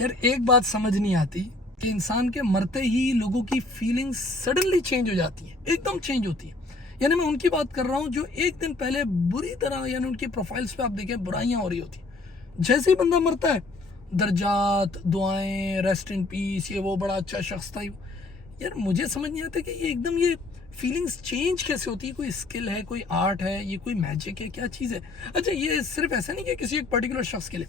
यार एक बात समझ नहीं आती कि इंसान के मरते ही लोगों की फीलिंग्स सडनली चेंज हो जाती है, एकदम चेंज होती है। यानी मैं उनकी बात कर रहा हूँ जो एक दिन पहले बुरी तरह, यानी उनकी प्रोफाइल्स पे आप देखें बुराइयां हो रही होती हैं, जैसे ही बंदा मरता है दर्जात, दुआएं, रेस्ट इन पीस, ये वो बड़ा अच्छा शख्स था। यार मुझे समझ नहीं आता कि ये एकदम ये फीलिंग्स चेंज कैसे होती है। कोई स्किल है, कोई आर्ट है, ये कोई मैजिक है, क्या चीज़ है? अच्छा, ये सिर्फ ऐसा नहीं कि किसी एक पर्टिकुलर शख्स के लिए,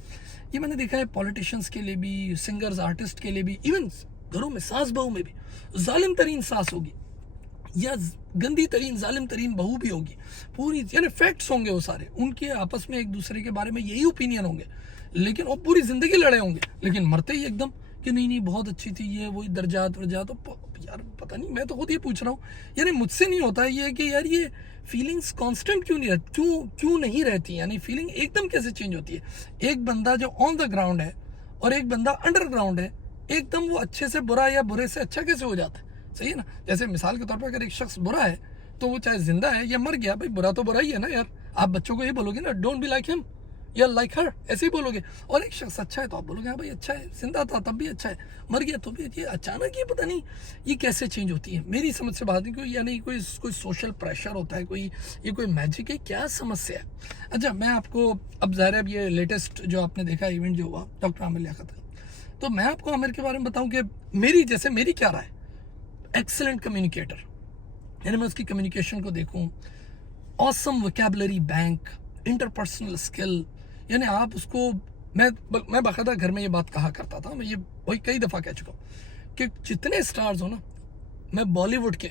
ये मैंने देखा है पॉलिटिशियंस के लिए भी, सिंगर्स, आर्टिस्ट के लिए भी, इवन घरों में सास बहू में भी जालिम तरीन सास होगी या गंदी तरीन जालिम तरीन बहू भी होगी, पूरी यानी फैक्ट्स होंगे वो सारे, उनके आपस में एक दूसरे के बारे में यही ओपिनियन होंगे, लेकिन वो पूरी जिंदगी लड़े होंगे, लेकिन मरते ही एकदम कि नहीं नहीं बहुत अच्छी थी, ये वही दर्जात वर्जात। तो यार पता नहीं, मैं तो खुद ये पूछ रहा हूँ, यानी मुझसे नहीं होता ये कि यार ये फीलिंग्स कांस्टेंट क्यों नहीं रहती, क्यों नहीं रहती, यानी फीलिंग एकदम कैसे चेंज होती है। एक बंदा जो ऑन द ग्राउंड है और एक बंदा अंडरग्राउंड है, एकदम वो अच्छे से बुरा या बुरे से अच्छा कैसे हो जाता है? सही है ना? जैसे मिसाल के तौर पर अगर एक शख्स बुरा है तो वो चाहे जिंदा है या मर गया, भाई बुरा तो बुरा ही है ना यार। आप बच्चों को ये बोलोगे ना, डोंट बी लाइक हिम या लाइक हर, ऐसे ही बोलोगे। और एक शख्स अच्छा है तो आप बोलोगे हाँ भाई अच्छा है, जिंदा था तब भी अच्छा है, मर गया तो भी। ये अचानक ये पता नहीं ये कैसे चेंज होती है, मेरी समझ से बात नहीं। कोई यानी कोई सोशल प्रेशर होता है, ये कोई मैजिक है, क्या समस्या है? अच्छा, मैं आपको अब ज़ाहिर है ये लेटेस्ट जो आपने देखा इवेंट जो हुआ डॉक्टर आमिर लियाकत का, तो मैं आपको आमिर के बारे में बताऊं कि मेरी क्या राय, एक्सेलेंट कम्युनिकेटर, यानी मैं उसकी कम्युनिकेशन को देखूं, awesome vocabulary bank, interpersonal skill, यानी आप उसको, मैं बाकायदा घर में ये बात कहा करता था, मैं ये वही कई दफ़ा कह चुका हूँ कि जितने स्टार्स हो ना, मैं बॉलीवुड के,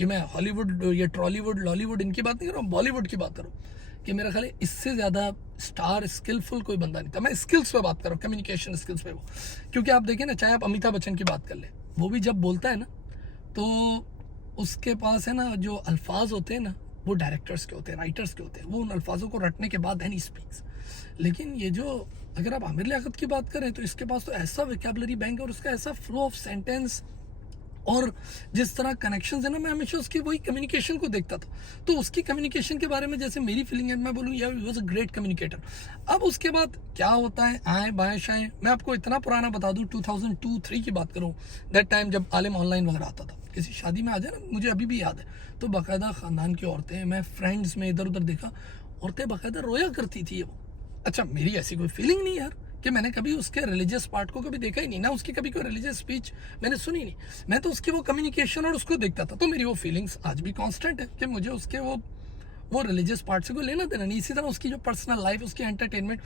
ये मैं हॉलीवुड, ये ट्रॉलीवुड, लॉलीवुड इनकी बात नहीं कर रहा हूँ, बॉलीवुड की बात कर रहा हूँ, कि मेरा ख्याल है इससे ज़्यादा स्टार स्किलफुल कोई बंदा नहीं था। मैं स्किल्स पे बात कर रहा हूँ, कम्युनिकेशन स्किल्स पे वो, क्योंकि आप देखें ना, चाहे आप अमिताभ बच्चन की बात कर लें, वो भी जब बोलता है ना तो उसके पास है ना जो अल्फाज होते हैं ना, वो डायरेक्टर्स के होते हैं, राइटर्स के होते हैं, वो उन अल्फाजों को रटने के बाद देन ही स्पीक्स। लेकिन ये जो, अगर आप आमिर लियाकत की बात करें तो इसके पास तो ऐसा वोकैबुलरी बैंक है और उसका ऐसा फ्लो ऑफ सेंटेंस और जिस तरह कनेक्शंस है ना, मैं हमेशा उसकी वही कम्युनिकेशन को देखता था। तो उसकी कम्युनिकेशन के बारे में जैसे मेरी फीलिंग है, मैं बोलूँ यार he was a great communicator. अब उसके बाद क्या होता है, आए बाएं शाएं, मैं आपको इतना पुराना बता दूं, 2002-3 की बात करूं, दैट टाइम जब आलिम ऑनलाइन वगैरह आता था, किसी शादी में आ जाए ना, मुझे अभी भी याद है, तो बाकायदा ख़ानदान की औरतें, मैं फ्रेंड्स में इधर उधर देखा, औरतें बाकायदा रोया करती थी वो। अच्छा, मेरी ऐसी कोई फीलिंग नहीं यार कि मैंने कभी उसके रिलीजियस पार्ट को कभी देखा ही नहीं, ना उसकी कभी कोई रिलीजियस स्पीच मैंने सुनी नहीं, मैं तो उसकी वो कम्युनिकेशन और उसको देखता था। तो मेरी वो फीलिंग्स आज भी कांस्टेंट है कि मुझे उसके वो रिलीजियस पार्ट से कोई लेना देना नहीं। इसी तरह उसकी जो पर्सनल लाइफ, उसकी एंटरटेनमेंट,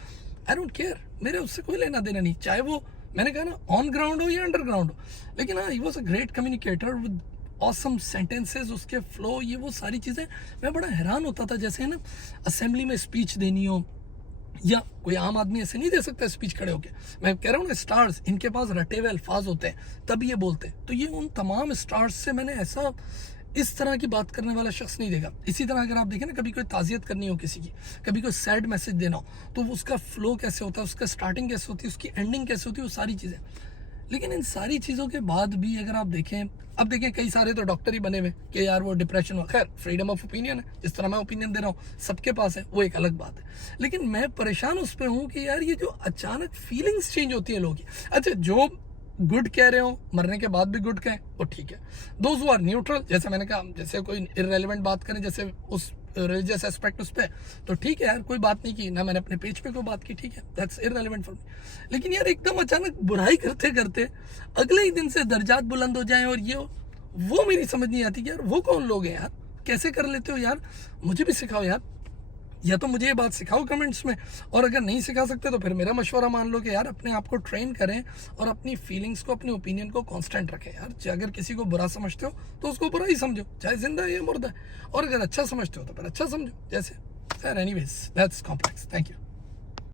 आई डोंट केयर, मेरे उससे कोई लेना देना नहीं, चाहे वो मैंने कहा ना ऑन ग्राउंड हो या अंडरग्राउंड हो। लेकिन हाँ, he was a great communicator with awesome sentences, उसके फ्लो, ये वो सारी चीज़ें, मैं बड़ा हैरान होता था। जैसे है ना, असेंबली में स्पीच देनी हो, या कोई आम आदमी ऐसे नहीं दे सकता स्पीच खड़े होके, मैं कह रहा हूँ ना, स्टार्स, इनके पास रटे हुए अल्फाज होते हैं तब ये बोलते हैं। तो ये उन तमाम स्टार्स से मैंने ऐसा इस तरह की बात करने वाला शख्स नहीं देखा। इसी तरह अगर आप देखें ना, कभी कोई ताज़ियत करनी हो किसी की, कभी कोई सैड मैसेज देना हो, तो उसका फ्लो कैसे होता है, उसका स्टार्टिंग कैसे होती है, उसकी एंडिंग कैसे होती है, वो सारी चीज़ें। लेकिन इन सारी चीज़ों के बाद भी अगर आप देखें, अब देखें कई सारे तो डॉक्टर ही बने हुए कि यार वो डिप्रेशन में, खैर फ्रीडम ऑफ ओपिनियन है, जिस तरह मैं ओपिनियन दे रहा हूँ सबके पास है, वो एक अलग बात है। लेकिन मैं परेशान उस पर हूँ कि यार ये जो अचानक फीलिंग्स चेंज होती है लोगों की। अच्छा, जो गुड कह रहे हो, मरने के बाद भी गुड कहें, वो ठीक है। दोज हु आर न्यूट्रल, जैसे मैंने कहा, जैसे कोई इररेलेवेंट बात करें, जैसे उस रिलीजियस एस्पेक्ट उस पर, तो ठीक है यार, कोई बात नहीं की ना, मैंने अपने पेज पे कोई बात की, ठीक है, दैट्स इररेलेवेंट फॉर मी। लेकिन यार एकदम अचानक बुराई करते करते अगले ही दिन से दर्जात बुलंद हो जाएं और ये वो मेरी समझ नहीं आती कि यार वो कौन लोग हैं यार, कैसे कर लेते हो यार, मुझे भी सिखाओ यार, या तो मुझे ये बात सिखाओ कमेंट्स में, और अगर नहीं सिखा सकते तो फिर मेरा मशवरा मान लो कि यार अपने आप को ट्रेन करें और अपनी फीलिंग्स को, अपनी ओपिनियन को कांस्टेंट रखें यार। अगर किसी को बुरा समझते हो तो उसको बुरा ही समझो, चाहे जिंदा है या मुर्दा है, और अगर अच्छा समझते हो तो फिर अच्छा समझो। जैसे यार, anyways that's complex. Thank you.